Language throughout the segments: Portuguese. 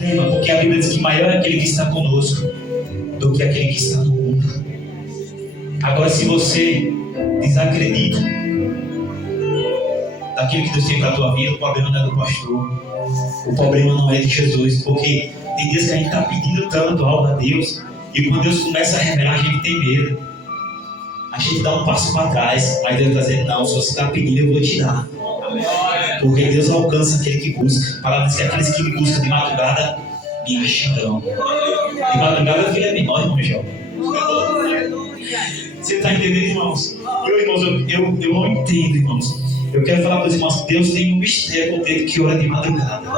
Tema, porque a Bíblia diz que maior é aquele que está conosco do que aquele que está no mundo. Agora, se você desacredita daquilo que Deus tem para a tua vida, o problema não é do pastor, o problema não é de Jesus, porque tem dias que a gente está pedindo tanto algo a Deus, e quando Deus começa a revelar, a gente tem medo, a gente dá um passo para trás, mas Deus está dizendo: não, se você está pedindo, eu vou te dar, porque Deus alcança aquele que busca. A palavra diz que aqueles que me buscam de madrugada me acharão. De madrugada a filha é menor, irmão João. Você está entendendo, irmãos? Irmãos, eu não entendo, irmãos. Eu quero falar para os irmãos que Deus tem um mistério com aquele que ora de madrugada.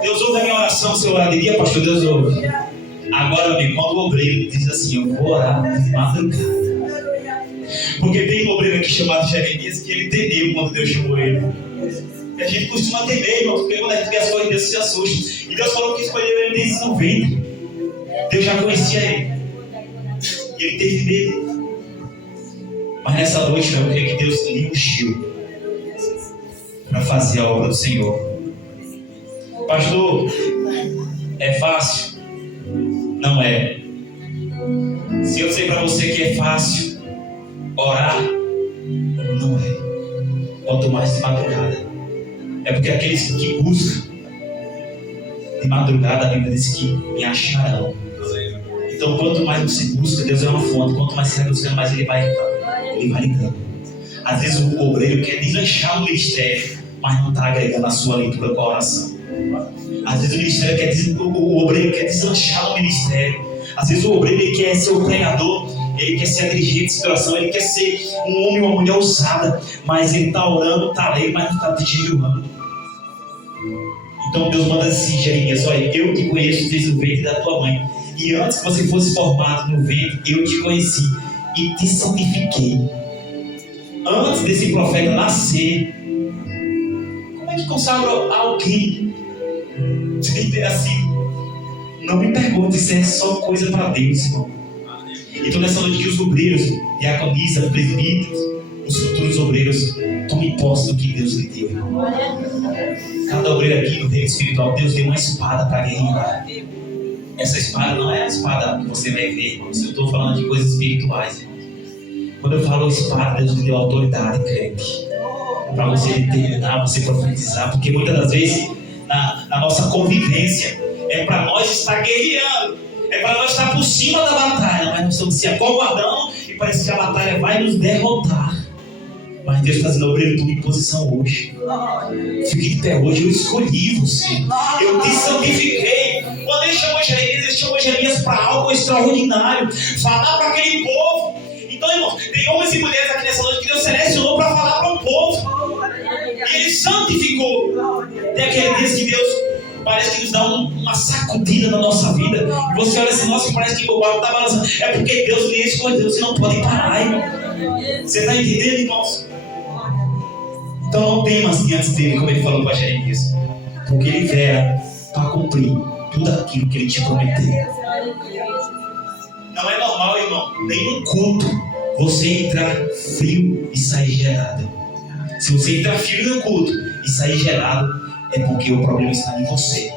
Deus ouve a minha oração. Se eu orar de dia, pastor, Deus ouve. Agora, meu amigo, quando o obreiro diz assim: eu vou orar de madrugada. Porque tem um obreiro aqui chamado Jeremias que ele temeu quando Deus chamou ele. E a gente costuma temer, irmão, porque quando a gente vê as coisas de Deus, se assusta. E Deus falou que escolheu ele desde o ventre. Deus já conhecia ele. E ele teve medo. Mas nessa noite eu creio que Deus lhe ungiu para fazer a obra do Senhor. Pastor, é fácil? Não é. Se eu dizer para você que é fácil orar, não é. Quanto mais de madrugada. É porque aqueles que buscam de madrugada, a Bíblia diz que me acharão. Então, quanto mais você busca, Deus é uma fonte. Quanto mais você vai buscando, mais Ele vai lhe dando. Às vezes o obreiro quer deslanchar o ministério, mas não está agregando a sua leitura com a oração. Às vezes o obreiro quer deslanchar o ministério. Às vezes o obreiro ele quer ser o pregador, ele quer ser a dirigente de oração, ele quer ser um homem ou uma mulher ousada, mas ele está orando, está lendo, mas não está jejuando. Então Deus manda assim: Jeremias, olha, eu te conheço desde o ventre da tua mãe, e antes que você fosse formado no ventre, eu te conheci e te santifiquei. Antes desse profeta nascer, como é que consagra alguém? Assim, não me pergunte, isso é só coisa para Deus, irmão. Então nessa noite que os obreiros, diaconisa, presbíteros, os futuros obreiros, tomem posse do que Deus lhe deu, irmão. Cada obreiro aqui no reino espiritual, Deus deu uma espada para guerrear. Essa espada não é a espada que você vai ver, irmão. Eu estou falando de coisas espirituais, irmão. Quando eu falo espada, Deus lhe deu autoridade, crente, para você determinar, você profetizar, porque muitas das vezes na nossa convivência é para nós estar guerreando, é para nós estar por cima da batalha, mas nós estamos se acovardando e parece que a batalha vai nos derrotar. Mas Deus está dizendo: obreiro, estou em posição hoje. Fique de pé hoje, eu escolhi você, eu te santifiquei. Quando ele chamou Jeremias para algo extraordinário, falar para aquele povo. Então, irmãos, tem homens e mulheres aqui nessa noite que Deus selecionou para falar para o povo. E Ele santificou. Tem aquele dia que Deus parece que nos dá uma sacudida na nossa vida. E você olha assim: nossa, parece que o barco está balançando. É porque Deus lhe escolheu, você não pode parar, irmão. Você está entendendo, irmãos? Então não temas diante dele, como ele falou para Jeremias, porque ele vier para cumprir tudo aquilo que ele te prometeu. Não é normal, irmão, nenhum culto você entrar frio e sair gelado. Se você entrar frio no culto e sair gelado, é porque o problema está em você.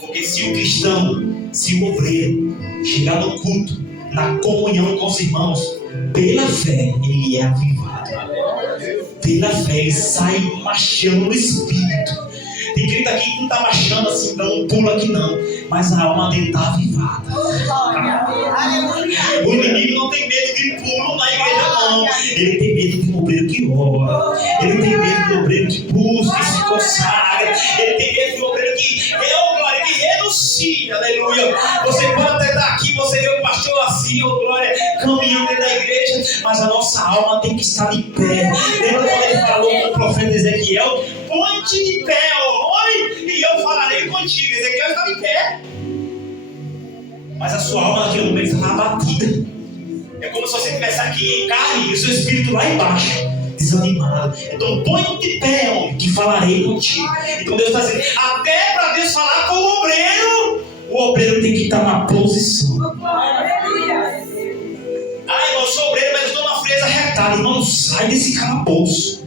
Porque se o cristão, se o obreiro chegar no culto, na comunhão com os irmãos, pela fé ele é avivado. Pela fé ele sai marchando no Espírito. Tem crente aqui que não está marchando assim, dando um pulo aqui não, mas a alma dele está avivada. O inimigo não tem medo de pulo na igreja não. Ele tem medo de um obreiro que ora. Ele tem medo de um obreiro que busca e se consagra. Ele tem medo de um obreiro que glória, que renuncia. Aleluia. Você pode até estar aqui, você vê o pastor assim, glória, caminhando dentro da igreja, mas a nossa alma tem que estar de pé. Lembra quando ele falou com o profeta Ezequiel: põe-te de pé, ó homem, e eu falarei contigo. Ezequiel está de pé, mas a sua alma naquele momento está abatida. É como se você estivesse aqui em carne e o seu espírito lá embaixo, desanimado. Então põe-te de pé, homem, que falarei contigo. Então Deus está dizendo: até para Deus falar com o obreiro tem que estar na posição. Ah, irmão, eu sou obreiro, mas eu estou numa frieza retada. Irmão, não sai desse calabouço.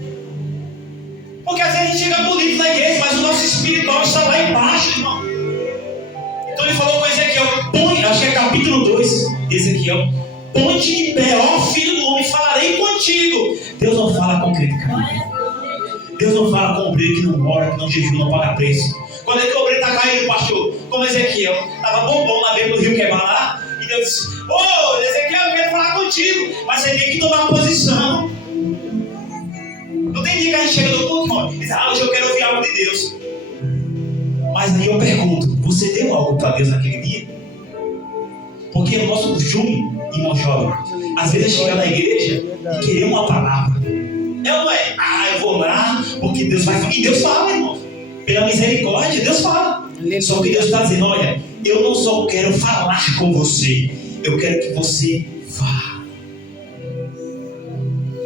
Porque às vezes a gente chega bonito na igreja, mas o nosso espírito espiritual está lá embaixo, irmão. Então ele falou com Ezequiel, acho que é capítulo 2, Ezequiel, ponte de pé, ó filho do homem, falarei contigo. Deus não fala com crente caído. Deus não fala com o obreiro que não ora, que não jejua, não paga preço. Quando é que o obreiro está caído, pastor? Como Ezequiel, estava bombom na beira do rio Quebar, e Deus disse, Ezequiel, eu quero falar contigo, mas você tem que tomar uma posição. Não tem dia que a gente chega no culto, irmão, e diz, hoje eu quero ouvir algo de Deus. Mas aí eu pergunto, você deu algo para Deus naquele dia? Porque o nosso costume, irmão jovem, às vezes é chegar na igreja e querer uma palavra. É ou não é? Eu vou lá, porque Deus vai falar. E Deus fala, irmão. Pela misericórdia, Deus fala. Só que Deus está dizendo, olha, eu não só quero falar com você, eu quero que você vá.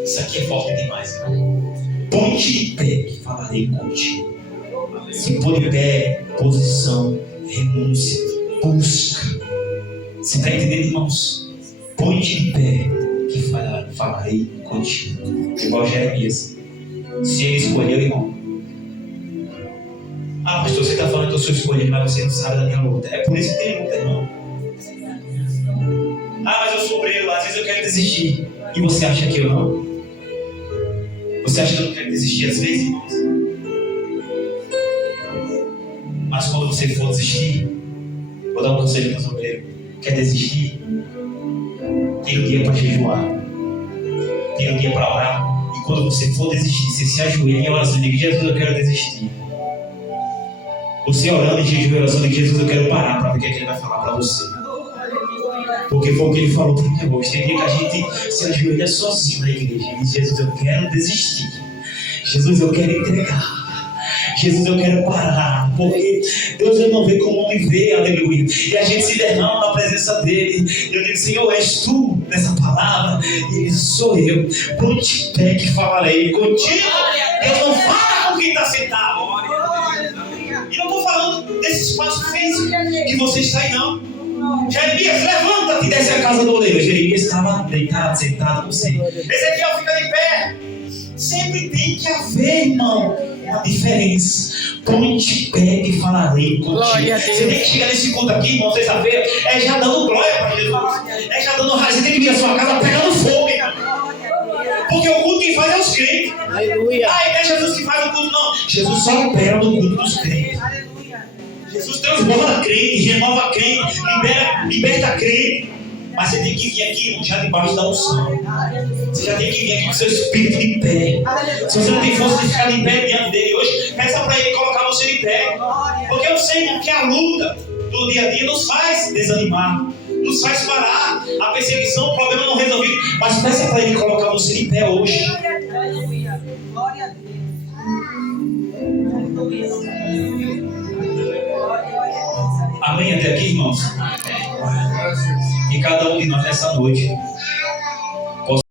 Isso aqui é forte demais, irmão. Ponte de pé que falarei contigo. Se pôr de pé, posição, renúncia, busca. Você está entendendo, irmãos? Ponte de pé que falarei contigo. Igual Jeremias. Se ele escolheu, irmão. Pastor, você está falando que eu sou escolhido, mas você não sabe da minha luta. É por isso que tem luta, irmão. Mas eu sou obreiro, às vezes eu quero desistir. E você acha que eu não? Você acha que eu não quero desistir às vezes, irmãos? Mas quando você for desistir, vou dar um conselho para os obreiros. Quer desistir? Tem um dia para jejuar. Tem um dia para orar. E quando você for desistir, você se ajoelha em oração e diz, Jesus, eu quero desistir. Você orando em jejum e oração de Jesus, eu quero parar para ver o que ele vai falar para você. Porque foi o que ele falou para mim hoje. Tem dia que a gente se ajoelha sozinho na igreja e diz, Jesus, eu quero desistir. Jesus, eu quero entregar. Jesus, eu quero parar, porque Deus ele não vê como o homem vê, aleluia. E a gente se derrama na presença dele. Eu digo, Senhor, és tu nessa palavra. E ele diz, sou eu. Ponte de pé que falarei contigo. Deus não fala com quem está sentado. E não estou falando desse espaço físico que você está aí, não. Jeremias, levanta-te e desce a casa do oleiro. Jeremias estava deitado, sentado, não sei. Ezequiel fica de pé. Sempre tem que haver, irmão, uma diferença. Ponte de pé que falarei contigo. Você tem que chegar nesse culto aqui, irmão, sexta-feira, já dando glória para Jesus. Já dando raiz. Você tem que vir à sua casa pegando fogo, irmão. Porque o culto quem faz é os crentes. Aleluia. Não é Jesus que faz o culto, não. Jesus só opera no culto dos crentes. Jesus transforma crente, renova crente, liberta crente. Mas você tem que vir aqui, irmão, já debaixo da unção. Você já tem que vir aqui com seu espírito de pé. Se você não tem força de ficar de pé diante dele hoje, peça para ele colocar você de pé. Porque eu sei, irmão, que a luta do dia a dia nos faz desanimar, nos faz parar. A perseguição, o problema não resolvido. Mas peça para ele colocar você de pé hoje. Glória a Deus. Amém até aqui, irmãos? E cada um de nós nessa noite